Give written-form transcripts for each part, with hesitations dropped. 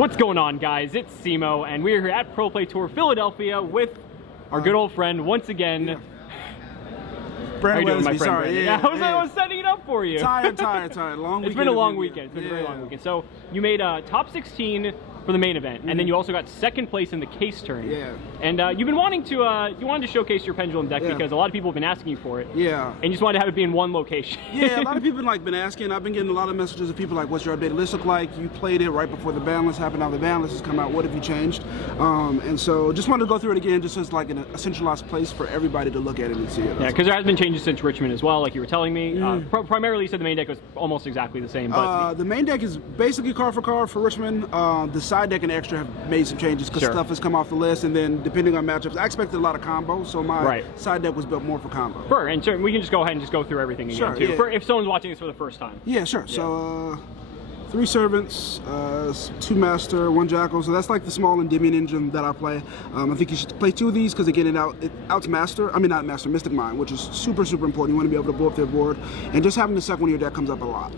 What's going on, guys? It's Cimo, and we're here at Pro Play Tour Philadelphia with our good old friend once again. Yeah. Brandon, Weathersby, sorry. Yeah, I was setting it up for you. Tired. Long weekend. It's been a long weekend. It's been a very long weekend. So you made top 16 for the main event, and then you also got second place in the case turn. Yeah. And you've been wanting to you wanted to showcase your Pendulum deck because a lot of people have been asking you for it. Yeah. And you just wanted to have it be in one location. Yeah, a lot of people been asking. I've been getting a lot of messages of people like, "What's your updated list look like? You played it right before the ban list happened. Now the ban list has come out. What have you changed?" And so just wanted to go through it again, just as like in a centralized place for everybody to look at it and see it. Yeah, because there has been changes since Richmond as well, like you were telling me. Primarily, you said the main deck was almost exactly the same. But the main deck is basically card for card for Richmond. The side deck and extra have made some changes because stuff has come off the list, and then depending on matchups, I expected a lot of combos, so my side deck was built more for combo. Sure, and so we can just go ahead and just go through everything again too. Yeah. If someone's watching this for the first time. Yeah, sure. Yeah. So 3 servants, 2 master, 1 jackal. So that's like the small Endymion engine that I play. I think you should play 2 of these because again, it outs master. I mean not master, Mystic Mind, which is super important. You want to be able to blow up their board, and just having the second one in your deck comes up a lot.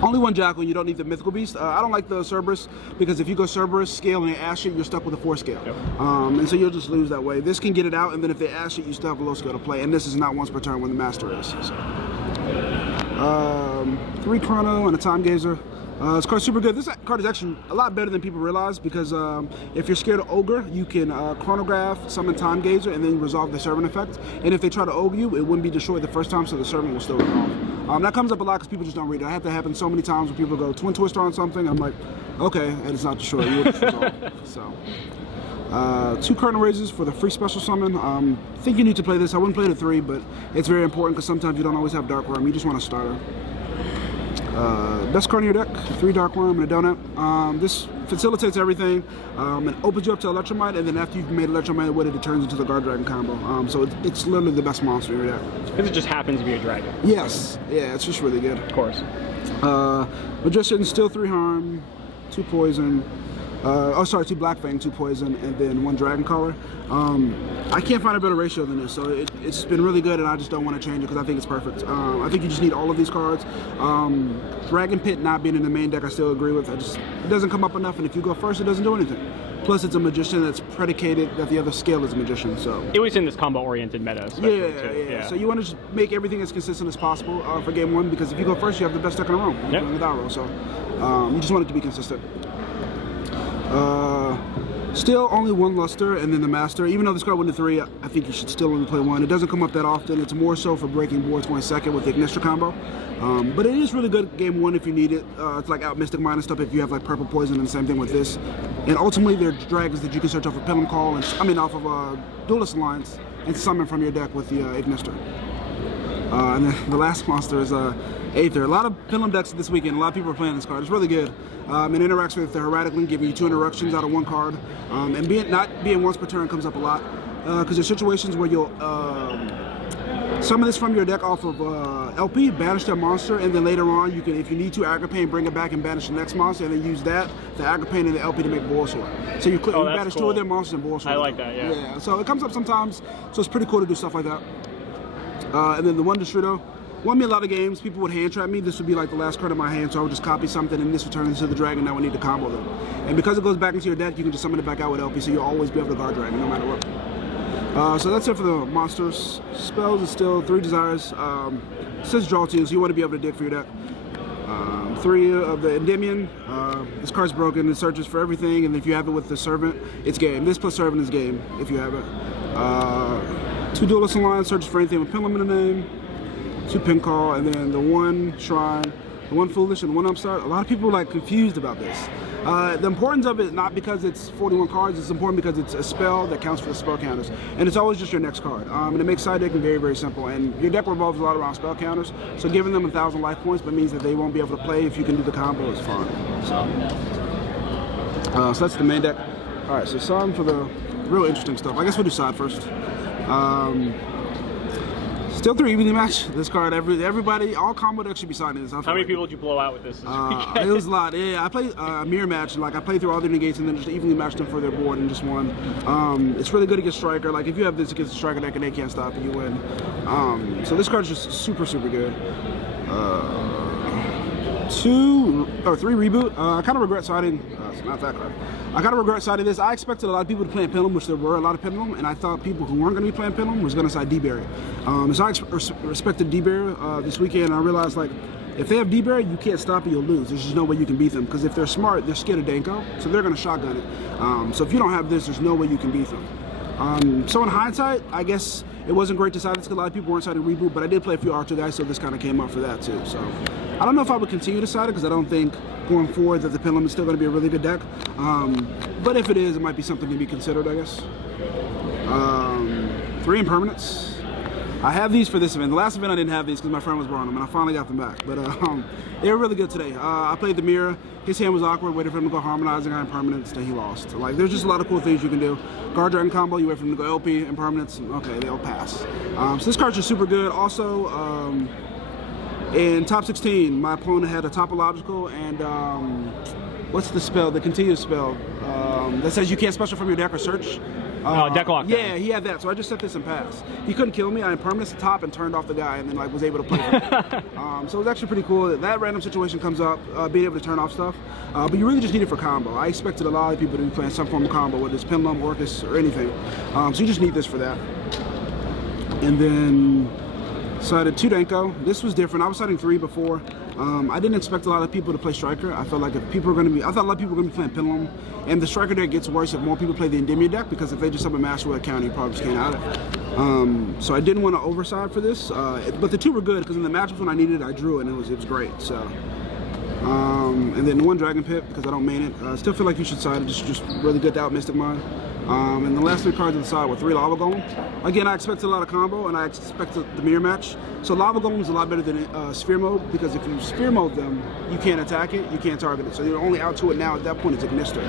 Only 1 jackal, you don't need the mythical beast. I don't like the Cerberus because if you go Cerberus, scale, and they ash it, you're stuck with a 4 scale. Yep. And so you'll just lose that way. This can get it out, and then if they ash it, you still have a low scale to play. And this is not once per turn when the master is. So. 3 chrono and a time gazer. This card's super good. This card is actually a lot better than people realize because if you're scared of ogre, you can chronograph, summon time gazer, and then resolve the servant effect. And if they try to ogre you, it wouldn't be destroyed the first time, so the servant will still resolve. That comes up a lot because people just don't read it. I have to happen so many times when people go Twin Twister on something. I'm like, okay, and it's not destroyed. You just resolve. So, 2 curtain raises for the free special summon. I think you need to play this. I wouldn't play it at 3, but it's very important because sometimes you don't always have Dark Worm. You just want a starter. Best card in your deck, 3 Dark Worm and a Donut. This facilitates everything and opens you up to Electromite, and then after you've made Electromite with it turns into the Guard Dragon combo. So it's literally the best monster in your deck. Because it just happens to be a dragon. Yes, yeah, it's just really good. Of course. Magician, still 3 harm, 2 poison. 2 Black Fang, 2 poison, and then 1 Dragon Caller. I can't find a better ratio than this, so it's been really good, and I just don't want to change it because I think it's perfect. I think you just need all of these cards. Dragon Pit not being in the main deck, I still agree with. It doesn't come up enough, and if you go first, it doesn't do anything. Plus, it's a magician that's predicated that the other scale is a magician. So it was in this combo-oriented meta. Yeah. So you want to just make everything as consistent as possible for game 1 because if you go first, you have the best deck in a row. Without row, so you just want it to be consistent. Still only 1 luster and then the master. Even though this card went to 3, I think you should still only play 1. It doesn't come up that often. It's more so for breaking boards going second with the Ignister combo. But it is really good game 1 if you need it. It's like out Mystic Mind and stuff if you have like purple poison, and the same thing with this. And ultimately they're dragons that you can search off of Pendulum Call and off of Duelist Alliance and summon from your deck with the Ignister. And then the last monster is Aether. A lot of Pendulum decks this weekend. A lot of people are playing this card. It's really good. It interacts with the Hermetic Link, giving you 2 interruptions out of 1 card. And not being once per turn comes up a lot. Because there's situations where you'll summon this from your deck off of LP, banish that monster, and then later on you can, if you need to, Agripane, bring it back and banish the next monster, and then use that, the Agripane and the LP to make Borosword. So you banish 2 of their monsters and Borosword. I like that, yeah. So it comes up sometimes, so it's pretty cool to do stuff like that. And then the 1 Distrito. Won me a lot of games. People would hand trap me. This would be like the last card in my hand, so I would just copy something, and this would turn into the dragon. Now we need to combo them. And because it goes back into your deck, you can just summon it back out with LP, so you'll always be able to guard dragon no matter what. So that's it for the monsters. Spells is still 3 desires. It says draw 2, so you want to be able to dig for your deck. 3 of the Endymion. This card's broken. It searches for everything, and if you have it with the servant, it's game. This plus servant is game if you have it. 2 Duelist Alliance, searches for anything with Pendulum in the name. 2 Pin Call, and then the 1 Shrine, the 1 Foolish, and the 1 Upstart. A lot of people are like confused about this. The importance of it, not because it's 41 cards, it's important because it's a spell that counts for the spell counters. And it's always just your next card. And it makes side decking very, very simple. And your deck revolves a lot around spell counters, so giving them 1,000 life points, but means that they won't be able to play if you can do the combo is fine. So that's the main deck. Alright, so side for the real interesting stuff. I guess we'll do side first. Still 3 evenly matched. This card, everybody, all combo decks should be signing this. How many people did you blow out with this weekend? It was a lot. Yeah, I played a mirror match. Like I played through all their negates and then just evenly matched them for their board and just won. It's really good against Striker. Like if you have this against a Striker deck and they can't stop it, you win. So this card is just super, super good. 2 or 3 reboot. I kind of regret siding. It's not that card. I kind of regret siding this. I expected a lot of people to play Pendulum, which there were a lot of Pendulum, and I thought people who weren't going to be playing Pendulum was going to side D-Berry. So I respected D-Berry this weekend, and I realized like if they have D-Berry, you can't stop it, you'll lose. There's just no way you can beat them because if they're smart, they're scared of Danko, so they're going to shotgun it. So if you don't have this, there's no way you can beat them. So in hindsight, I guess it wasn't great to side this because a lot of people weren't siding reboot, but I did play a few Archer guys, so this kind of came up for that too. So I don't know if I would continue to side it because I don't think going forward that the Pendulum is still going to be a really good deck. But if it is, it might be something to be considered, I guess. 3 impermanents. I have these for this event. The last event I didn't have these because my friend was borrowing them, and I finally got them back. But they were really good today. I played the mirror. His hand was awkward, waited for him to go harmonizing on impermanents, then he lost. Like, there's just a lot of cool things you can do. Guard Dragon combo, you wait for him to go LP, impermanents, okay, they'll pass. So this card's just super good. Also, in top 16, my opponent had a topological and what's the spell, the continuous spell that says you can't special from your deck or search. Deck lock. Yeah, he had that, so I just set this and pass. He couldn't kill me. I impermanents the top and turned off the guy, and then like was able to play him. So it was actually pretty cool. That random situation comes up, being able to turn off stuff. But you really just need it for combo. I expected a lot of people to be playing some form of combo, whether it's Pendulum, Orcus, or anything. So you just need this for that. And then sided 2 Danko. This was different. I was siding 3 before. I didn't expect a lot of people to play Striker. I felt like if people were going to be, I thought a lot of people were going to be playing Pendulum, and the Striker deck gets worse if more people play the Endymion deck because if they just have a Master with a counter, you probably just can't out it. So I didn't want to overside for this, but the 2 were good because in the matchups when I needed it, I drew it and it was great. So, and then 1 Dragon Pit because I don't main it. I still feel like you should side it. Just really good to out Mystic Mind. And the last 3 cards on the side were 3 Lava Golem. Again, I expected a lot of combo, and I expected the mirror match. So Lava Golem is a lot better than Sphere Mode, because if you Sphere Mode them, you can't attack it, you can't target it. So you're only out to it now at that point, it's Ignister.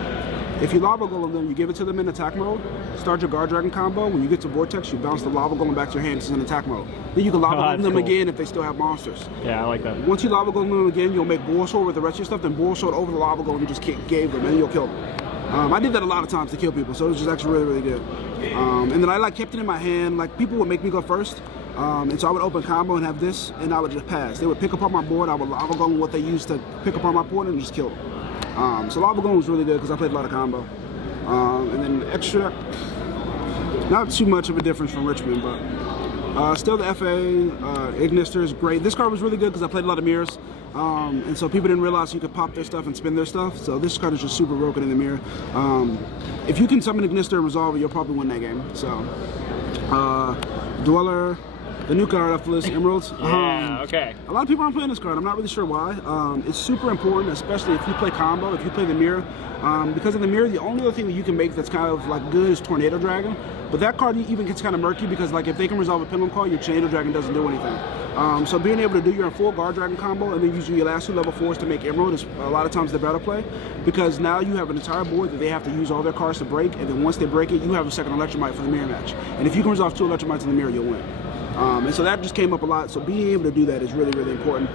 If you Lava Golem them, you give it to them in attack mode, start your Guard Dragon combo, when you get to Vortex, you bounce the Lava Golem back to your hand, it's in attack mode. Then you can Lava Golem them again if they still have monsters. Yeah, I like that. Once you Lava Golem them again, you'll make Bull Sword with the rest of your stuff, then Bull Sword over the Lava Golem, you just gave them, and you'll kill them. I did that a lot of times to kill people, so it was just actually really, really good. And then I like kept it in my hand. Like people would make me go first, and so I would open combo and have this, and I would just pass. They would pick up on my board. I would Lava Golem what they used to pick up on my board and just kill them. So Lava Golem was really good because I played a lot of combo. And then extra, not too much of a difference from Richmond, but still the FA Ignister is great. This card was really good because I played a lot of mirrors. And so people didn't realize you could pop their stuff and spin their stuff. So this card is just super broken in the mirror. If you can summon Ignister and resolve it, you'll probably win that game. So, Dweller, the new card off the list, Emeralds. Yeah, okay. A lot of people aren't playing this card. I'm not really sure why. It's super important, especially if you play combo, if you play the mirror. Because in the mirror, the only other thing that you can make that's kind of like good is Tornado Dragon. But that card even gets kind of murky because like if they can resolve a Pendulum card, your Tornado Dragon doesn't do anything. So being able to do your full Guard Dragon combo and then using your last 2 level 4s to make Emerald is a lot of times the better play, because now you have an entire board that they have to use all their cards to break, and then once they break it, you have a second Electromite for the mirror match. And if you can resolve 2 Electromites in the mirror, you'll win. And so that just came up a lot, so being able to do that is really, really important.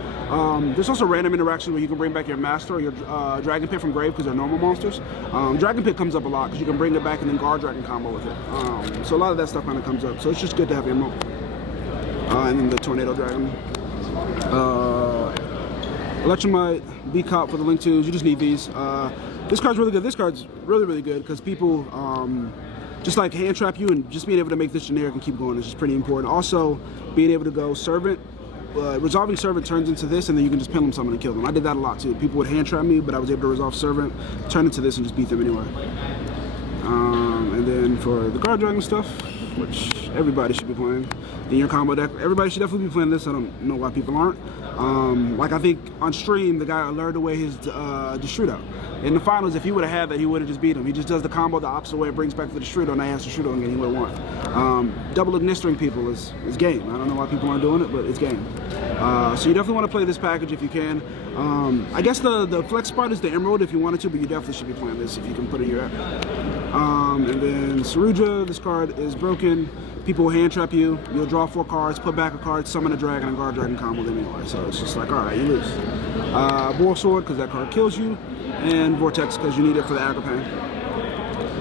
There's also random interactions where you can bring back your Master or your Dragon Pit from Grave because they're normal monsters. Dragon Pit comes up a lot because you can bring it back and then Guard Dragon combo with it. So a lot of that stuff kind of comes up, so it's just good to have Emerald. And then the Tornado Dragon. Electromite, B-Cop for the Link 2s, you just need these. This card's really good. This card's really, really good because people just like hand trap you, and just being able to make this generic and keep going is just pretty important. Also, being able to go Servant, resolving Servant turns into this, and then you can just Pendulum summon and kill them. I did that a lot too. People would hand trap me, but I was able to resolve Servant, turn into this, and just beat them anyway. And then for the Guard Dragon stuff, which everybody should be playing in your combo deck. Everybody should definitely be playing this. I don't know why people aren't. Like I think on stream, the guy lured away his Destrudo. In the finals, if he would have had that, he would have just beat him. He just does the combo the opposite way, it brings back the Destrudo, and I asked Destrudo again, he would have won. Double Ignistering people is game. I don't know why people aren't doing it, but it's game. So you definitely want to play this package if you can. I guess the flex spot is the Emerald if you wanted to, but you definitely should be playing this if you can put it in your app. And then Cimoooooooo, this card is broken. People will hand trap you. You'll draw 4 cards, put back a card, summon a dragon, and Guard Dragon combo them anyway. So it's just like, all right, you lose. Bull Sword because that card kills you, and Vortex because you need it for the aggro pain.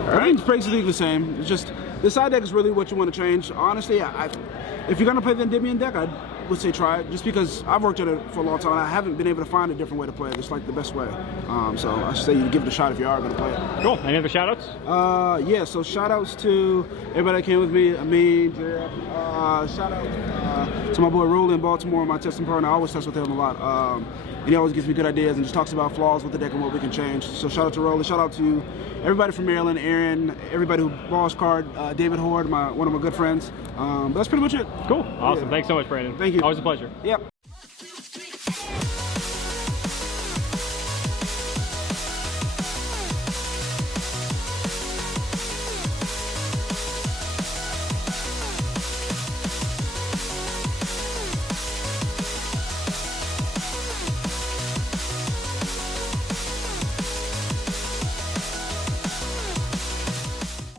Everything's basically the same. It's just the side deck is really what you want to change. Honestly, if you're gonna play the Endymion deck, would say try it, just because I've worked at it for a long time. And I haven't been able to find a different way to play it. It's like the best way. So I should say you give it a shot if you are going to play it. Cool. Any other shout outs? Yeah, so shout outs to everybody that came with me. Amin, shout out to my boy Rolly in Baltimore, my testing partner. I always test with him a lot. And he always gives me good ideas and just talks about flaws with the deck and what we can change. So shout out to Rolly. Shout out to everybody from Maryland, Aaron, everybody who balls card, David Horde, one of my good friends. But that's pretty much it. Cool. Awesome. Yeah. Thanks so much, Brandon. Thank you. Always a pleasure. Yep.